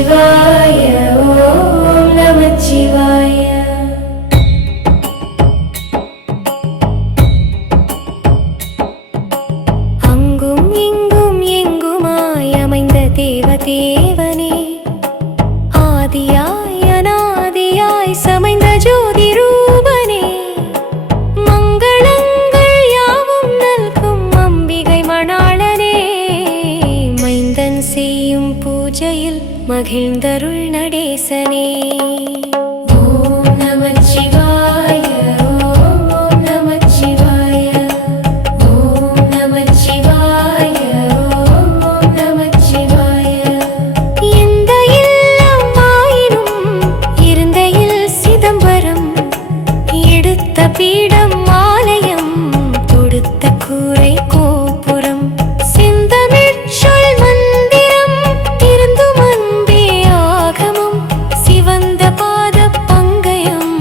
நமச்சிவாய ஓம் நமச்சிவாய. அங்கும் இங்கும் எங்குமாய் அமைந்த தேவதேவனே, ஆதியாய் அநாதியாய் சமைந்த ஜோதி ரூபனே, மங்களங்கள் யாவும் நல்கும் அம்பிகை மணாளனே, மைந்தன் செய்யும் பூஜையில் மகிழ்ந்தருள் நடேசனே. ஓம் நமச்சிவாய ஓம் நமச்சிவாய ஓம் நமச்சிவாய ஓம் நமச்சிவாய. எந்த இல்லம் ஆயினும் இருந்தையில் சிதம்பரம், எடுத்த பீடம் ஆலயம் தொடுத்த கூரை கோபுரம், செந்தமிழ் சொல் மந்திரம் திருந்தும் அன்பே ஆகமம், சிவந்த பாத பங்கயம்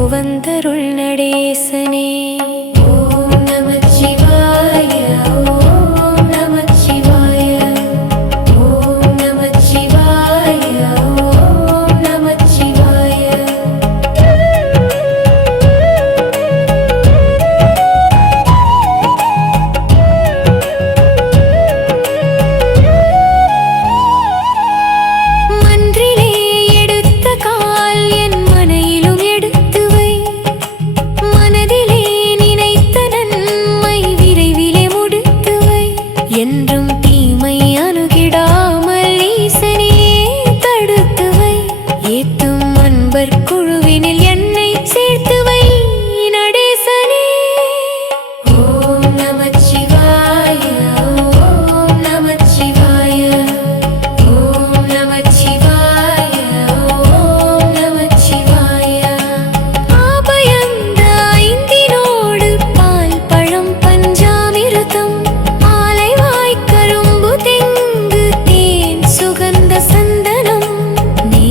உவந்தருள் நடேசனே. ஓம் நமச்சிவாய ஓம் நமச்சிவாய ஓம் நமச்சிவாய ஓம் நமச்சிவாய. மன்றிலே எடுத்த கால் என் மனையிலும் எடுத்து வை, மனதிலே நினைத்த நன்மை விரைவிலே முடித்து வை, என்றும் தீமை அணுகிடாமல் ஈசனே தடுத்து வை, ஏத்தும் அன்பர் குழுவினில் என்னை சேர்த்து வை நடேசனே. ஓம் நமச்சிவாய ஓம் நமச்சிவாய ஓம் நமச்சிவாய ஓம் நமச்சிவாய. ஆபயந்த ஐந்தினோடு பால் பழம் பஞ்சாமிருதம், ஆலைவாய் கரும்பு தெங்கு தேன் சுகந்த சந்தனம், நீ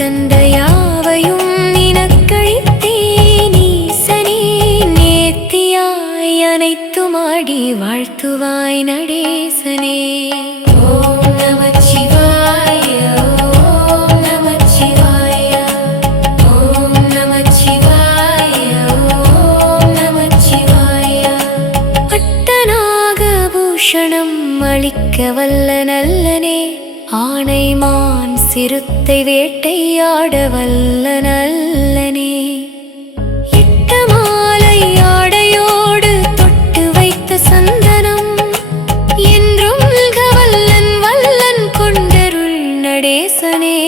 தந்த யாவையும் நினக்களித்தேன் ஈசனே, நேர்த்தியாய் அனைத்துமாடி வாழ்த்துவாய் நடேசனே. ஓம் நமச்சிவாய ஓம் நமச்சிவாய ஓம் நமச்சிவாய ஓம் நமச்சிவாய. அட்டநாகபூஷணம் அளிக்க வல்ல நல்லனே, ஆனை மான் சிறுத்தை வேட்டையாட வல்ல நல்லனே, இட்ட மாலை ஆடையோடு தொட்டு வைத்த சந்தனம், என்றும் வல்லன் வல்லன் கொண்டருள் நடேசனே.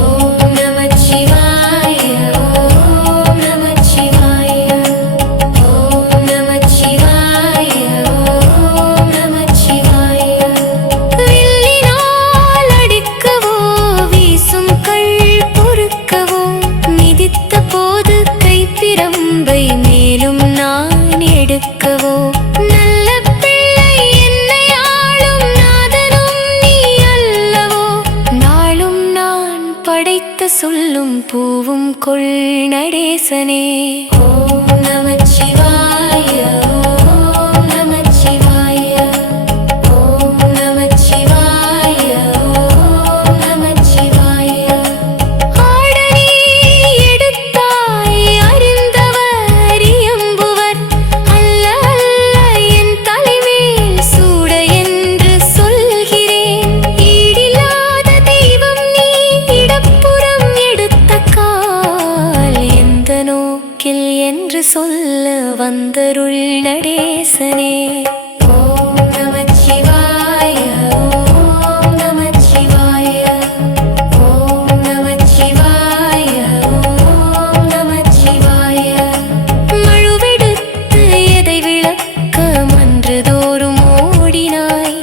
ஓம் நமச்சிவாய ஓம் நமச்சிவாய ஓம் நமச்சிவாய ஓம் நமச்சிவாய. வில்லினால் அடிக்கவோ வீசும் கள் பொறுக்கவோ, மிதித்த போது கைப்பிரம்பை மேலும் நான் எடுக்கவோ, நல்ல பிள்ளை என்னை ஆளும் நாதனும் நீ அல்லவோ, நாளும் நான் படைத்த சொல்லும் பூவும் கொள் நடேசனே. ஓம் நமச்சிவாய ஓம் நமச்சிவாய ஓம் நமச்சிவாய ஓம் நமச்சிவாய. ஆடனி எடுத்தாய் அறிந்தவர் இயம்புவர், அல்ல அல்ல என் தலைமேல் சூட என்று சொல்கிறேன், ஈடில்லாத தெய்வம் நீ இடப்புறம் எடுத்த கால், எந்த நோக்கில் என்று சொல்ல வந்தருள் நடேசனே. ஓம் நமச்சிவாய ஓம் நமச்சிவாய ஓம் நமச்சிவாய ஓம் நமச்சிவாய. மழுவெடுத்து எதை விளக்க மன்றுதோறும் ஓடினாய்,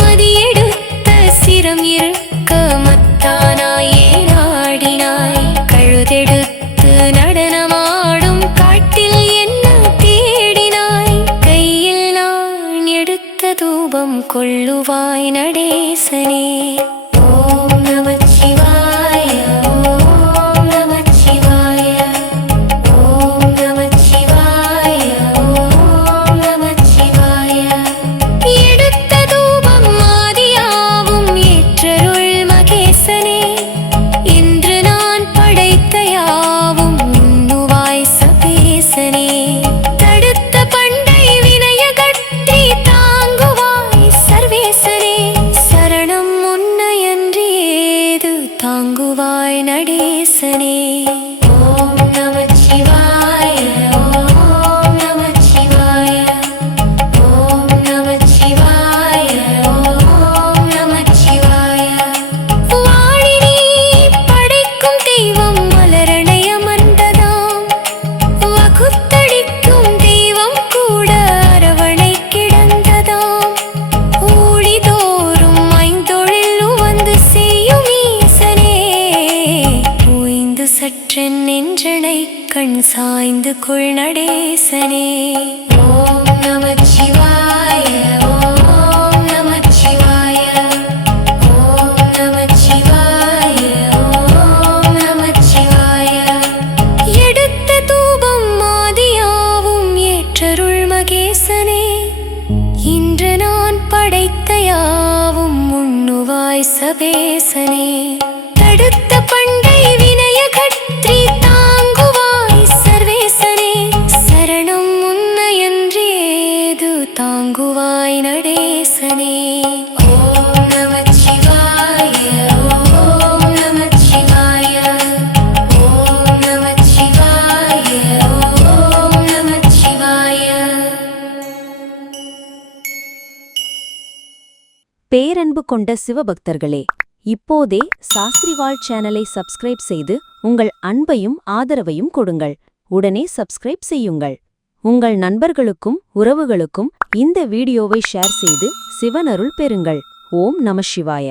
மதியெடுத்த சிரம் இருக்க மத்தானாயே நாடினாய், கழுதெடுத்து நடனமாடும் காட்டில் என்ன தேடினாய், கையில் நான் நடேசனே. ஓம் நமச்சிவாய, ஓம் நமச்சிவாய, ஓம் நமச்சிவாய, ஓம் நமச்சிவாய. வாழினி படைக்கும் தெய்வம் மலரணைய மந்ததாம், வகுத்தடிக்கும் தெய்வம் கூட அரவணை கிடந்ததாம். ஊழிதோறும் ஐந்தொழில் வந்து செய்யும் ஈசனே, ஓய்ந்து சற்றென் நெஞ்சனை கண் சாய்ந்து கொள் நடேசனே. ஓம் நமச்சிவாய, ஓம் நமச்சிவாய, ஓம் நமச்சிவாய, ஓம் நமச்சிவாய. எடுத்த தூபம் மாதியாவும் ஏற்றருள் மகேசனே, இன்று நான் படைத்த யாவும் உண்ணுவாய் சபேசனே. தடுத்த பண்டை வினயகற்றி தாங்குவாய் சர்வேசனே, சரணம் உன்னையன்றேது தாங்குவாய் நடேசனே. ஓம் நமச்சிவாய, ஓம் நமச்சிவாய, ஓம் நமச்சிவாய, ஓம் நமச்சிவாய. பேரன்பு கொண்ட சிவபக்தர்களே, இப்போதே சாஸ்திரிவாள் சேனலை சப்ஸ்கிரைப் செய்து உங்கள் அன்பையும் ஆதரவையும் கொடுங்கள். உடனே சப்ஸ்கிரைப் செய்யுங்கள். உங்கள் நண்பர்களுக்கும் உறவுகளுக்கும் இந்த வீடியோவை ஷேர் செய்து சிவனருள் பெறுங்கள். ஓம் நமசிவாய.